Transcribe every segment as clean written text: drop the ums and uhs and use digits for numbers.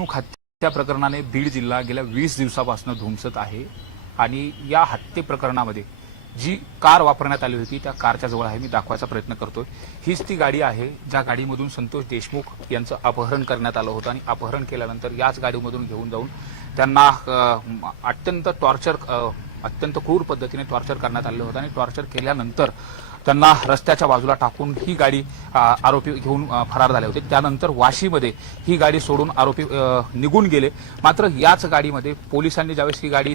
हत्या प्रकरणाने बीड जिल्हा गेल्या 20 दिवसापासून धुमसत आहे आणि या हत्ये प्रकरणामध्ये जी कार वापरण्यात आली होती त्या कारच्या जवळ आहे, मी दाखवायचा प्रयत्न करतोय। हीच ती गाडी आहे ज्या गाडीमधून संतोष देशमुख यांचं अपहरण करण्यात आलं होतं आणि अपहरण केल्यानंतर याच गाडीमधून घेऊन जाऊन त्यांना अत्यंत क्रूर पद्धतीने टॉर्चर करण्यात आलं होतं आणि टॉर्चर केल्यानंतर त्यांना रस्त्याच्या बाजूला टाकून ही गाडी आरोपी घेऊन फरार झाले होते। त्यानंतर वाशीमध्ये ही गाडी सोडून आरोपी निघून गेले। मात्र याच गाडीमध्ये पोलिसांनी ज्यावेळेस ही गाडी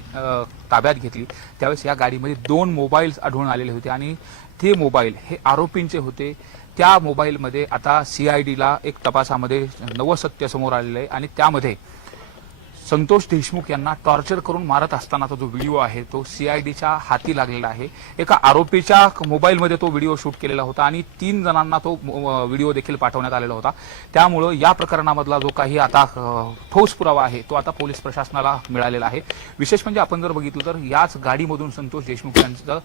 ताब्यात घेतली त्यावेळेस या गाडीमध्ये 2 मोबाईल्स आढळून आलेले होते आणि ते मोबाईल हे आरोपींचे होते। त्या मोबाईलमध्ये आता सीआयडीला एक तपासामध्ये नवं सत्य समोर आलेलं आहे आणि त्यामध्ये संतोष देशमुख यांना टॉर्चर करून मारत असतानाचा जो व्हिडिओ आहे तो सीआयडीच्या हाती लागलेला आहे। एका आरोपीच्या मोबाईलमध्ये तो व्हिडिओ शूट केलेला होता आणि 3 जणांना तो व्हिडिओ देखील पाठवण्यात आलेला होता। त्यामुळे या प्रकरणामधला जो काही आता ठोस पुरावा आहे तो आता पोलीस प्रशासनाला मिळालेला आहे। विशेष म्हणजे आपण जर बघितलं तर याच गाडीमधून संतोष देशमुख यांचं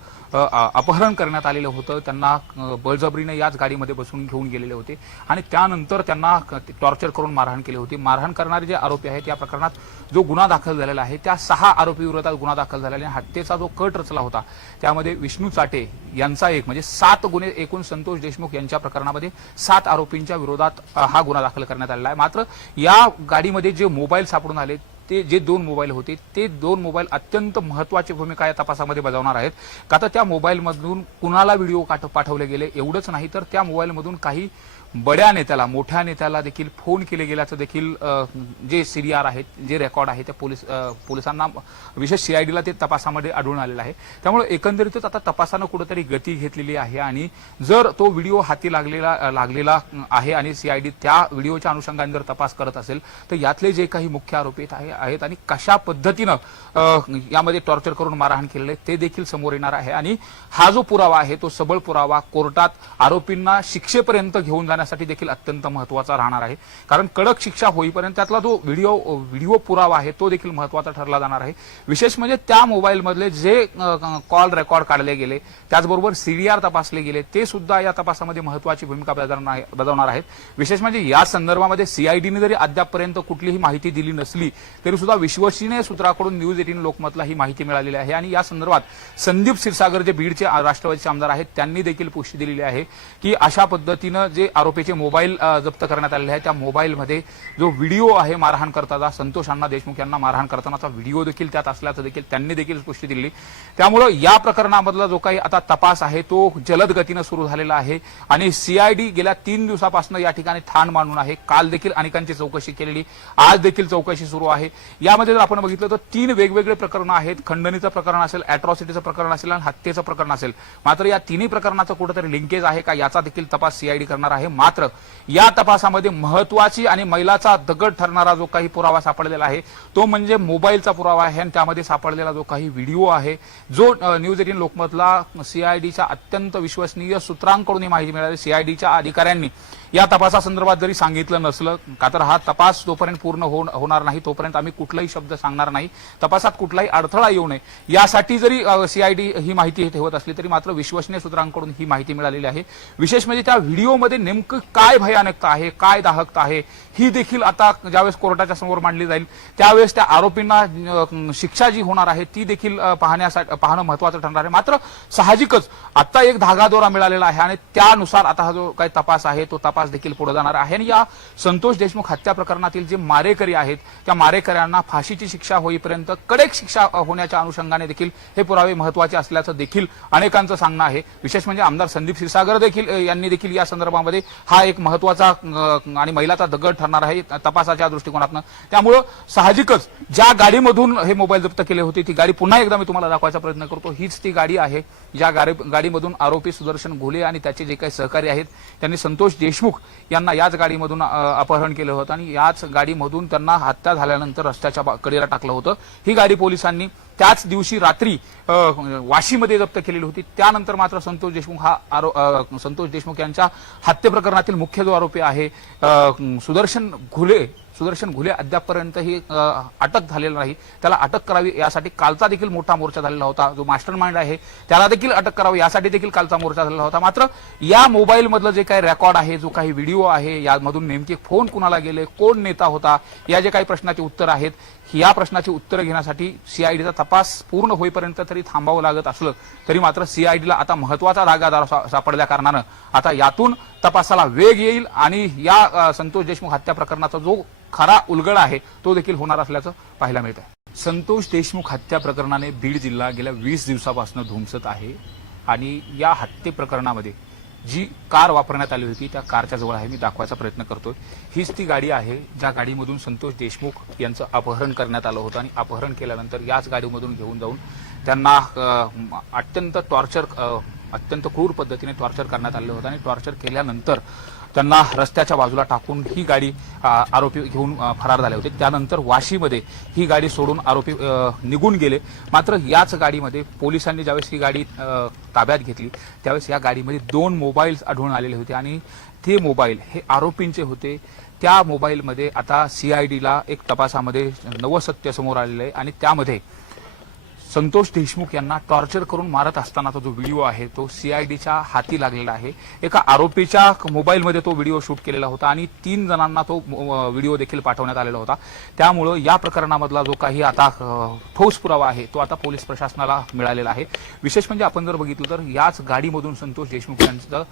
अपहरण करण्यात आलेलं होतं। त्यांना बळजबरीने याच गाडीमध्ये बसून घेऊन गेलेले होते आणि त्यानंतर त्यांना टॉर्चर करून मारहाण केली होती। मारहाण करणारे जे आरोपी आहेत या प्रकरणात जो गुन्हा दाखल झालेला आहे त्या 6 आरोपी विरोधात गुन्हा दाखल झालेला आहे। हत्येचा जो कट रचला होता त्यामध्ये विष्णू चाटे यांचा एक म्हणजे 7 गुन्हे एकूण संतोष देशमुख यांच्या प्रकरणामध्ये 7 आरोपींच्या विरोधात हा गुन्हा दाखल करण्यात आलेला आहे। मात्र या गाडीमध्ये जे मोबाईल सापडून आले ते जे 2 मोबाईल होते ते 2 मोबाईल अत्यंत महत्त्वाची भूमिका या तपासामध्ये बजावणार आहेत। का तर त्या मोबाईलमधून कुणाला व्हिडिओ पाठवले गेले एवढंच नाही तर त्या मोबाईलमधून काही बड्या नेत्याला मोठ्या नेत्याला देखील फोन केले गेल्याचं देखील जे सीडीआर आहेत जे रेकॉर्ड आहे त्या पोलिसांना विशेष सीआयडीला ते तपासामध्ये आढळून आलेलं आहे। त्यामुळे एकंदरीतच आता तपासानं कुठेतरी गती घेतलेली आहे आणि जर तो व्हिडिओ हाती लागलेला आहे आणि सीआयडी त्या व्हिडिओच्या अनुषंगाने जर तपास करत असेल तर यातले जे काही मुख्य आरोपी आहेत आणि कशा पद्धतीनं यामध्ये टॉर्चर करून मारहाण केलेले ते देखील समोर येणार आहे आणि हा जो पुरावा आहे तो सबळ पुरावा कोर्टात आरोपींना शिक्षेपर्यंत घेऊन जाण्यासाठी देखील अत्यंत महत्त्वाचा राहणार आहे। कारण कडक शिक्षा होईपर्यंत त्यातला जो व्हिडिओ पुरावा आहे तो देखील महत्त्वाचा ठरला जाणार आहे। विशेष म्हणजे त्या मोबाईल मधले जे कॉल रेकॉर्ड काढले गेले त्याचबरोबर सीडीआर तपासले गेले ते सुद्धा या तपासामध्ये महत्त्वाची भूमिका बजावणार आहेत। विशेष म्हणजे या संदर्भामध्ये सीआयडीने जरी अद्यापपर्यंत कुठलीही माहिती दिली नसली तरी सुद्धा विश्वसनीय सूत्राकडून न्यूज 18 लोकमतला ही माहिती मिळालेली आहे आणि या संदर्भात संदीप क्षीरसागर जे बीडचे राष्ट्रवादीचे आमदार आहेत त्यांनी देखील पुष्टी दिलेली आहे की अशा पद्धतीनं जे आरोपीचे मोबाईल जप्त करण्यात आलेले आहे त्या मोबाईलमध्ये जो व्हिडिओ आहे मारहाण करताना संतोष अण्णा देशमुख यांना मारहाण करतानाचा व्हिडिओ देखील त्यात असल्याचं देखील त्यांनी देखील पुष्टी दिली। त्यामुळे या प्रकरणामधला जो काही आता तपास आहे तो जलद गतीने सुरू झालेला आहे आणि सीआयडी गेल्या 3 दिवसापासून या ठिकाणी ठाण मांडून आहे। काल देखील अनेकांची चौकशी केलेली, आज देखील चौकशी सुरू आहे। यामध्ये जर आपण बघितलं तर 3 वेगवेगळे प्रकरणं आहेत। खंडणीचं प्रकरण असेल, अॅट्रॉसिटीचं प्रकरण असेल आणि हत्येचं प्रकरण असेल। मात्र या तिन्ही प्रकरणाचं कुठेतरी लिंकेज आहे का याचा देखील तपास सीआयडी करणार आहे। मात्र या तपासामध्ये महत्त्वाची आणि मैलाचा दगड ठरणारा जो काही पुरावा सापडलेला आहे तो म्हणजे मोबाईलचा पुरावा आहे आणि त्यामध्ये सापडलेला जो काही व्हिडिओ आहे जो न्यूज 18 लोकमतला सीआयडीच्या अत्यंत विश्वसनीय सूत्रांकडून ही माहिती मिळाली। सीआयडीच्या अधिकाऱ्यांनी या तपासासंदर्भात जरी सांगितलं नसलं का तर हा तपास जोपर्यंत पूर्ण होणार नाही तोपर्यंत आम्ही कुठलाही शब्द सांगणार नाही, तपासात कुठलाही अडथळा येऊ नये यासाठी जरी सीआयडी ही माहिती ठेवत असली तरी मात्र विश्वसनीय सूत्रांकडून ही माहिती मिळालेली आहे। विशेष म्हणजे त्या व्हिडिओमध्ये नेमकं काय भयानकता आहे, काय दाहकता आहे ही देखील आता ज्यावेळेस कोर्टाच्या समोर मांडली जाईल त्यावेळेस त्या आरोपींना शिक्षा जी होणार आहे ती देखील पाहणं महत्त्वाचं ठरणार आहे। मात्र साहजिकच आता एक धागादोरा मिळालेला आहे आणि त्यानुसार आता हा जो काही तपास आहे तो तपास देखील पुढे जाणार आहे आणि या संतोष देशमुख हत्या प्रकरणातील जे मारेकरी आहेत त्या मारेकऱ्यांना फाशीची शिक्षा होईपर्यंत कडक शिक्षा होण्याच्या अनुषंगाने देखील हे पुरावे महत्त्वाचे असल्याचं देखील अनेकांचं सांगणं आहे। विशेष म्हणजे आमदार संदीप क्षीरसागर देखील यांनी देखील या संदर्भामध्ये हा एक महत्त्वाचा आणि मैलाचा दगड ठरणार आहे तपासाच्या दृष्टिकोनातून। त्यामुळे साहजिकच ज्या गाडीमधून हे मोबाईल जप्त केले होते ती गाडी पुन्हा एकदा मी तुम्हाला दाखवायचा प्रयत्न करतो। हीच ती गाडी आहे ज्या गाडीमधून आरोपी सुदर्शन घोले आणि त्याचे जे काही सहकारी आहेत त्यांनी संतोष देशमुख यांना याच गाडीमधून अपहरण केलं होतं आणि याच गाडीमधून त्यांना हत्या झाल्यानंतर रस्त्याच्या कडेला टाकलं होतं। ही गाडी पोलिसांनी त्याच दिवशी रात्री वाशीमध्ये जप्त केलेली होती। त्यानंतर मात्र संतोष देशमुख यांच्या हत्ये प्रकरणातील मुख्य जो आरोपी आहे सुदर्शन सुदर्शन घुले अद्यापपर्यंतही अटक झालेला नाही. त्याला अटक करावी यासाठी कालचा देखील मोठा मोर्चा झालेला होता. जो मास्टर माइंड आहे त्याला देखील अटक करावी यासाठी देखील कालचा मोर्चा झालेला होता. मात्र या मोबाईल मधलं जे काही रेकॉर्ड आहे, जो काही व्हिडिओ आहे, यामधून नेमके फोन कुणाला गेले, कोण नेता होता, या जे काही प्रश्नाचे उत्तर आहेत, या प्रश्नाची उत्तरं घेण्यासाठी सीआयडीचा तपास पूर्ण होईपर्यंत तरी थांबावं लागत असलं तरी मात्र सीआयडीला आता महत्वाचा धागादार सापडल्या कारणानं आता यातून तपासाला वेग येईल आणि या संतोष देशमुख हत्या प्रकरणाचा जो खरा उलगडा आहे तो देखील होणार असल्याचं पाहायला मिळत आहे. संतोष देशमुख हत्या प्रकरणाने बीड जिल्हा गेल्या 20 दिवसापासून धुमसत आहे आणि या हत्ये प्रकरणामध्ये जी कार वापरण्यात आली होती त्या कारच्या जवळ आहे, मी दाखवायचा प्रयत्न करतोय. हीच ती गाडी आहे ज्या गाडीमधून संतोष देशमुख यांचं अपहरण करण्यात आलं होतं आणि अपहरण केल्यानंतर याच गाडीमधून घेऊन जाऊन त्यांना अत्यंत क्रूर पद्धतीने टॉर्चर करण्यात आलं होतं आणि टॉर्चर केल्यानंतर त्यांना रस्त्याच्या बाजूला टाकून ही गाडी आरोपी घेऊन फरार झाले होते. त्यानंतर वाशीमध्ये ही गाडी सोडून आरोपी निघून गेले. मात्र याच गाडीमध्ये पोलिसांनी ज्यावेळेस ही गाडी ताब्यात घेतली त्यावेळेस या गाडीमध्ये 2 मोबाईल्स आढळून आलेले होते आणि ते मोबाईल हे आरोपींचे होते. त्या मोबाईलमध्ये आता सीआयडीला एक तपासामध्ये नवं सत्य समोर आलेलं आहे आणि त्यामध्ये संतोष देशमुख यांना टॉर्चर करून मारत असतानाचा जो व्हिडिओ आहे तो सीआयडीच्या हाती लागलेला आहे. एका आरोपीच्या मोबाईलमध्ये तो व्हिडिओ शूट केलेला होता आणि 3 जणांना तो व्हिडिओ देखील पाठवण्यात आलेला होता. त्यामुळं या प्रकरणामधला जो काही आता ठोस पुरावा आहे तो आता पोलीस प्रशासनाला मिळालेला आहे. विशेष म्हणजे आपण जर बघितलं तर याच गाडीमधून संतोष देशमुख यांचं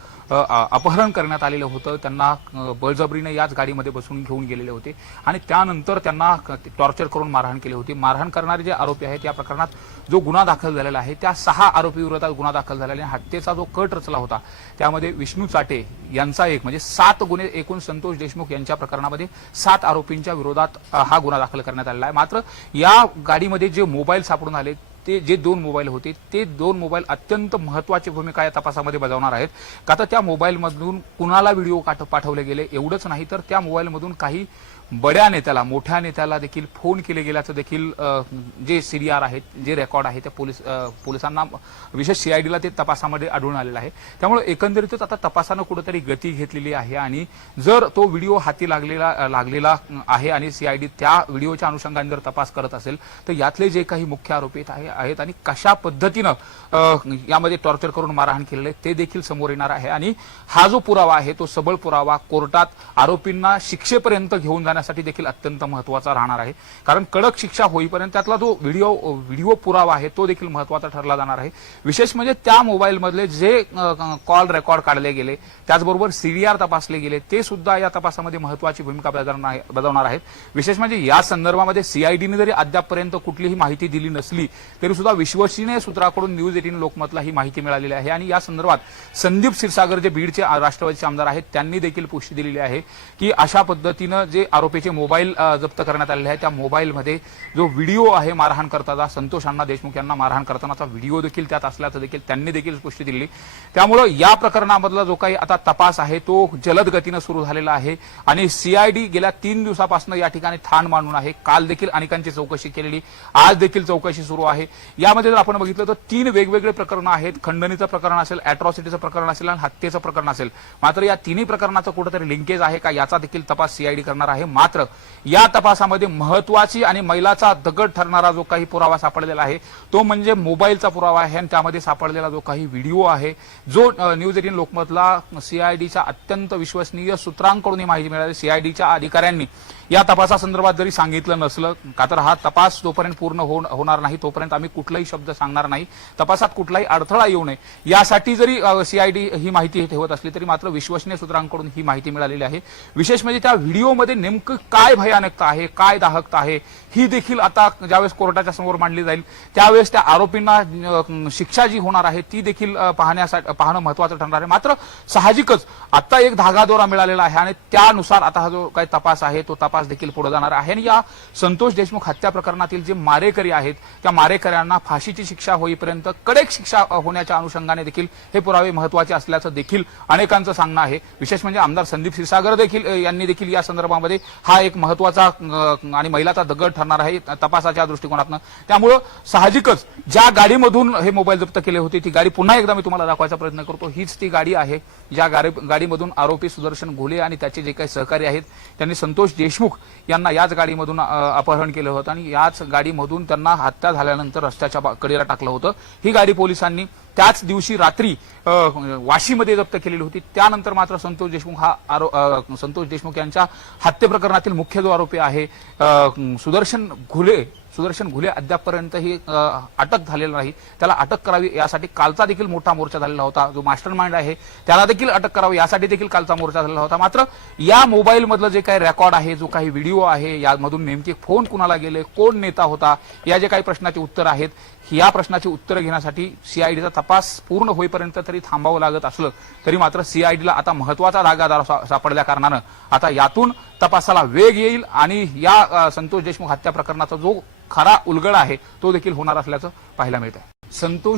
अपहरण करण्यात आलेलं होतं. त्यांना बळजबरीने याच गाडीमध्ये बसून घेऊन गेलेले होते आणि त्यानंतर त्यांना टॉर्चर करून मारहाण केली होती. मारहाण करणारे जे आरोपी आहेत या प्रकरणात जो गुन्हा दाखल झालेला आहे त्या 6 आरोपी विरोधात गुन्हा दाखल झालेला आहे. हत्येचा जो कट रचला होता त्यामध्ये विष्णू चाटे यांचा एक म्हणजे 7 गुन्हे एकूण संतोष देशमुख यांच्या प्रकरणामध्ये 7 आरोपींच्या विरोधात हा गुन्हा दाखल करण्यात आलेला आहे. मात्र या गाडीमध्ये जे मोबाईल सापडून आले ते जे 2 मोबाईल होते ते 2 मोबाईल अत्यंत महत्वाची भूमिका या तपासामध्ये बजावणार आहेत. का तर त्या मोबाईलमधून कुणाला व्हिडिओ पाठवले गेले एवढंच नाही तर त्या मोबाईलमधून काही बड्या नेत्याला मोठ्या नेत्याला देखील फोन केले गेल्याचं देखील जे सीडीआर आहेत जे रेकॉर्ड आहे त्या पोलिसांना विशेष सीआयडीला ते तपासामध्ये आढळून आलेलं आहे. त्यामुळे एकंदरीतच आता तपासानं कुठेतरी गती घेतलेली आहे आणि जर तो व्हिडिओ हाती लागलेला आहे आणि सीआयडी त्या व्हिडिओच्या अनुषंगाने जर तपास करत असेल तर यातले जे काही मुख्य आरोपी आहेत आणि कशा पद्धतीनं यामध्ये टॉर्चर करून मारहाण केलेलं आहे ते देखील समोर येणार आहे आणि हा जो पुरावा आहे तो सबळ पुरावा कोर्टात आरोपींना शिक्षेपर्यंत घेऊन जाण्यासाठी देखील अत्यंत महत्वाचा राहणार आहे. कारण कडक शिक्षा होईपर्यंत त्यातला जो व्हिडिओ पुरावा आहे तो देखील महत्वाचा ठरला जाणार आहे. विशेष म्हणजे त्या मोबाईल मधले जे कॉल रेकॉर्ड काढले गेले त्याचबरोबर सीडीआर तपासले गेले ते सुद्धा या तपासामध्ये महत्वाची भूमिका बजावणार आहेत. विशेष म्हणजे या संदर्भामध्ये सीआयडीने जरी अद्यापपर्यंत कुठलीही माहिती दिली नसली तरी सुद्धा विश्वसनीय सूत्राकडून न्यूज 18 लोकमतला ही माहिती मिळालेली आहे आणि या संदर्भात संदीप क्षीरसागर जे बीडचे राष्ट्रवादीचे आमदार आहेत त्यांनी देखील पुष्टी दिलेली आहे की अशा पद्धतीनं जे आरोपीचे मोबाईल जप्त करण्यात आलेले आहे त्या मोबाईलमध्ये जो व्हिडिओ आहे मारहाण करताना संतोष अण्णा देशमुख यांना मारहाण करतानाचा व्हिडिओ देखील त्यात असल्याचं देखील त्यांनी देखील पुष्टी दिली. त्यामुळे या प्रकरणामधला जो काही आता तपास आहे तो जलद गतीनं सुरू झालेला आहे आणि सीआयडी गेल्या 3 दिवसापासून या ठिकाणी ठाण मांडून आहे. काल देखील अनेकांची चौकशी केलेली, आज देखील चौकशी सुरू आहे. यामध्ये जर आपण बघितलं तर 3 वेगवेगळे प्रकरणं आहेत. खंडणीचं प्रकरण असेल, अॅट्रॉसिटीचं प्रकरण असेल आणि हत्येचं प्रकरण असेल. मात्र या तिन्ही प्रकरणाचं कुठेतरी लिंकेज आहे का याचा देखील तपास सीआयडी करणार आहे. मात्र या तपासामध्ये महत्वाची आणि मैलाचा दगड ठरणारा जो काही पुरावा सापडलेला आहे तो म्हणजे मोबाईलचा पुरावा आहे आणि त्यामध्ये सापडलेला जो काही व्हिडिओ आहे जो न्यूज 18 लोकमतला सीआयडीच्या अत्यंत विश्वसनीय सूत्रांकडून ही माहिती मिळाली. सीआयडीच्या अधिकाऱ्यांनी या तपासासंदर्भात जरी सांगितलं नसलं का तर हा तपास जोपर्यंत पूर्ण होणार नाही तोपर्यंत आम्ही कुठलाही शब्द सांगणार नाही. तपासात कुठलाही अडथळा येऊ नये यासाठी जरी सीआयडी ही माहिती ठेवत असली तरी मात्र विश्वसनीय सूत्रांकडून ही माहिती मिळालेली आहे. विशेष म्हणजे त्या व्हिडिओमध्ये नेमकं काय भयानकता आहे, काय दाहकता आहे ही देखील आता ज्यावेळेस कोर्टाच्या समोर मांडली जाईल त्यावेळेस त्या आरोपींना शिक्षा जी होणार आहे ती देखील पाहणं महत्वाचं ठरणार आहे. मात्र साहजिकच आता एक धागादोरा मिळालेला आहे आणि त्यानुसार आता हा जो काही तपास आहे तो तपास देखील पुढे जाणार आहे आणि या संतोष देशमुख हत्या प्रकरणातील जे मारेकरी आहेत त्या मारेकऱ्यांना फाशीची शिक्षा होईपर्यंत कडक शिक्षा होण्याच्या अनुषंगाने देखील हे पुरावे महत्वाचे असल्याचं देखील अनेकांचं सांगणं आहे. विशेष म्हणजे आमदार संदीप क्षीरसागर देखील यांनी देखील या संदर्भामध्ये हा एक महत्वाचा आणि मैलाचा दगड ठरणार आहे तपासाच्या दृष्टिकोनातून. त्यामुळे साहजिकच ज्या गाडीमधून हे मोबाईल जप्त केले होते ती गाडी पुन्हा एकदा मी तुम्हाला दाखवायचा प्रयत्न करतो. हीच ती गाडी आहे ज्या गाडीमधून आरोपी सुदर्शन घुले आणि त्याचे जे काही सहकारी आहेत त्यांनी संतोष देशमुख देशमुख यांना याच गाडीमधून अपहरण केलं होतं आणि याच गाडीमधून त्यांना हत्या झाल्यानंतर रस्त्याच्या कडेला टाकलं होतं। ही गाडी पोलिसांनी त्याच दिवशी रात्री वाशीमध्ये जप्त केलेली होती। त्यानंतर मात्र संतोष देशमुख यांच्या हत्ये प्रकरणातील मुख्य जो आरोपी आहे सुदर्शन घुले अद्यापपर्यंतही अटक झालेला नाही। त्याला अटक करावी यासाठी कालचा देखील मोठा मोर्चा झालेला होता। जो मास्टरमाइंड आहे त्याला देखील अटक करावी यासाठी देखील कालचा मोर्चा झालेला होता। मात्र या मोबाईल मधलं जे काही रेकॉर्ड आहे, जो काही व्हिडिओ आहे, यामधून नेमके फोन कुणाला गेले, कोण नेता होता, या जे काही प्रश्नाचे उत्तर आहेत, या प्रश्नाची उत्तरं घेण्यासाठी सीआयडीचा तपास पूर्ण होईपर्यंत तरी थांबावं लागत असलं तरी मात्र सीआयडीला आता महत्वाचा धागादार सापडल्या कारणानं आता यातून तपासाला वेग येईल आणि या संतोष देशमुख हत्या प्रकरणाचा जो खरा उलगडा आहे तो देखील होणार असल्याचं पाहायला मिळत आहे। संतोष